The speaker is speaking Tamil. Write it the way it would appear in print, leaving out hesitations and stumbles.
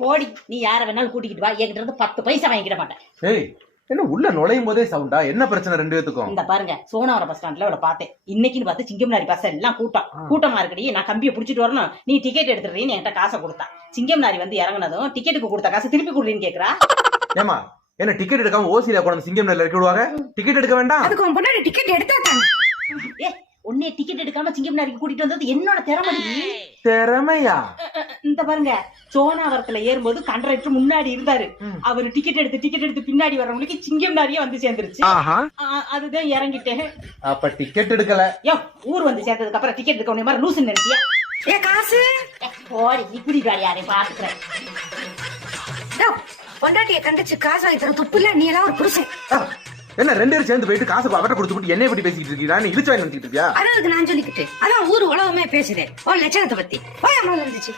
போடி, நீ யார வேணாலும் கூட்டிக்கிட்டு வா, என்கிட்ட இருந்து 10 பைசா வாங்கிக்கிட மாட்டேன். ஏய் என்ன உள்ள நுழையும் போதே சவுண்டா? என்ன பிரச்சனை ரெண்டு பேத்துக்கும்? இந்த பாருங்க, சோனாவரம் பஸ் ஸ்டாண்ட்ல அவளை பார்த்தேன். இன்னைக்குன்னு பார்த்து சிங்கம்னாரி பஸ் எல்லாம் கூட்டமா இருக்கடி. நான் கம்பியை புடிச்சிட்டு வரணும், நீ டிக்கெட் எடுத்துறீன்னு என்கிட்ட காசை கொடுத்தா. சிங்கம்னாரி வந்து இறங்குனதும் டிக்கெட்டுக்கு கொடுத்த காசு திருப்பி கொடுறீன்னு கேக்குறா. ஏமா என்ன டிக்கெட் எடுக்காம ஓசியில கொண்டு சிங்கம் நெல்ல இறக்கி விடுவாங்க? டிக்கெட் எடுக்க வேண்டாம். அதுக்கு உன் பொண்ணாடி டிக்கெட் எடுத்தாங்க. ஏ, உன்னைய டிக்கெட் எடுக்காம சிங்கம்னாரிக்கு கூட்டிட்டு வந்தது என்னோட திறமை. திறமையா? இந்த பாருங்க, சோனாவரத்துல ஏறும்போது கண்டக்டர் முன்னாடி இருந்தாரு. அவரு டிக்கெட் எடுத்து பின்னாடி வர்றவங்களுக்கு சிங்கம்னாரியே வந்து சேர்ந்துருச்சு. அதுதான் இறங்கிட்டேன். அப்ப டிக்கெட் எடுக்கல. யோ, ஊர் வந்து சேர்ந்ததுக்கு அப்புறம் டிக்கெட் எடுக்க உடனே மாதிரி லூசுன்னு நினைச்சியா? ஏ காசு போடி, இப்படி யாரையும் பாத்துக்கிறேன். பொண்டாட்டிய கண்டிச்சு காசு வாங்கி தர துப்பு இல்ல, நீ எல்லாம் ஒரு புருஷன். என்ன ரெண்டு பேரும் சேர்ந்து போயிட்டு காசு அவட்ட கொடுத்துட்டு என்னைய பத்தி பேசிட்டு இருக்கீங்க? நீ இழுச்சு வாங்கி நினைச்சிட்டு இருக்கியா? அதான் நான் சொல்லிக்கிட்டு, அதான் ஊர் உலகமே பேசுறேன் உன் லட்சணத்தை பத்தி. போய் அம்மா இருந்துச்சு.